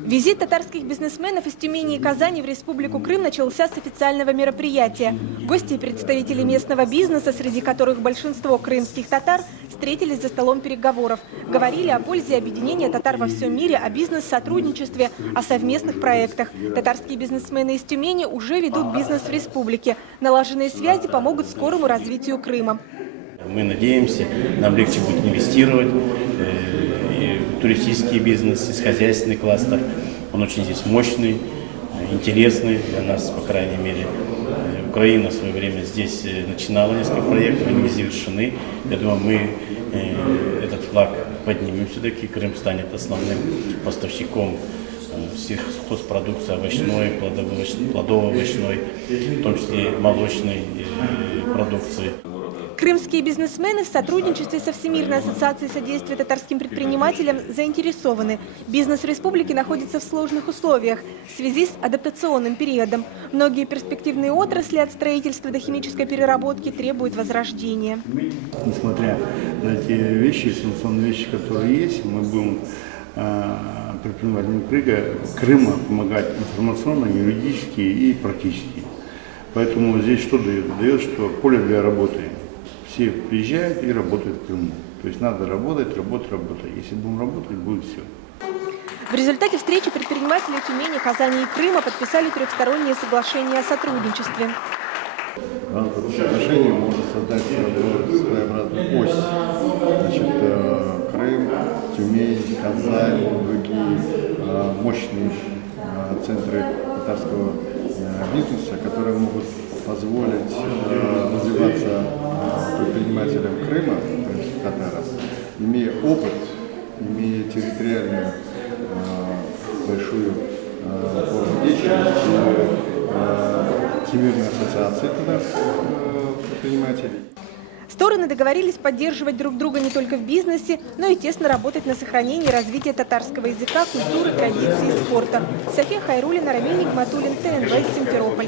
Визит татарских бизнесменов из Тюмени и Казани в Республику Крым начался с официального мероприятия. Гости и представители местного бизнеса, среди которых большинство крымских татар, встретились за столом переговоров. Говорили о пользе объединения татар во всем мире, о бизнес-сотрудничестве, о совместных проектах. Татарские бизнесмены из Тюмени уже ведут бизнес в республике. Налаженные связи помогут скорому развитию Крыма. Мы надеемся, нам легче будет инвестировать. Туристический бизнес, сельскохозяйственный кластер. Он очень здесь мощный, интересный для нас, по крайней мере. Украина в свое время здесь начинала несколько проектов, они не завершены. Я думаю, мы этот флаг поднимем все-таки. Крым станет основным поставщиком сельхозпродукции овощной, плодово-овощной, в том числе молочной продукции. Крымские бизнесмены в сотрудничестве со Всемирной ассоциацией содействия татарским предпринимателям заинтересованы. Бизнес в республике находится в сложных условиях в связи с адаптационным периодом. Многие перспективные отрасли от строительства до химической переработки требуют возрождения. Несмотря на те вещи, санкционные вещи, которые есть, мы будем предпринимателям Крыма помогать информационно, юридически и практически. Поэтому здесь что дает? Дает, что поле для работы. Все приезжают и работают в Крыму. То есть надо работать, работать. Если будем работать, будет все. В результате встречи предприниматели Тюмени, Казани и Крыма подписали трехсторонние соглашения о сотрудничестве. В рамках соглашения можно создать своеобразную ось. Значит, Крым, Тюмень, Казань, другие мощные центры татарского бизнеса, которые могут позволить развиваться предпринимателям Крыма, то есть татарам, имея опыт, имея территориальную большую форму деятельности Всемирной ассоциации татарских предпринимателей. Стороны договорились поддерживать друг друга не только в бизнесе, но и тесно работать на сохранении и развитии татарского языка, культуры, традиций и спорта. София Хайруллина, Рамиль Нигматуллин, ТНВ, Симферополь.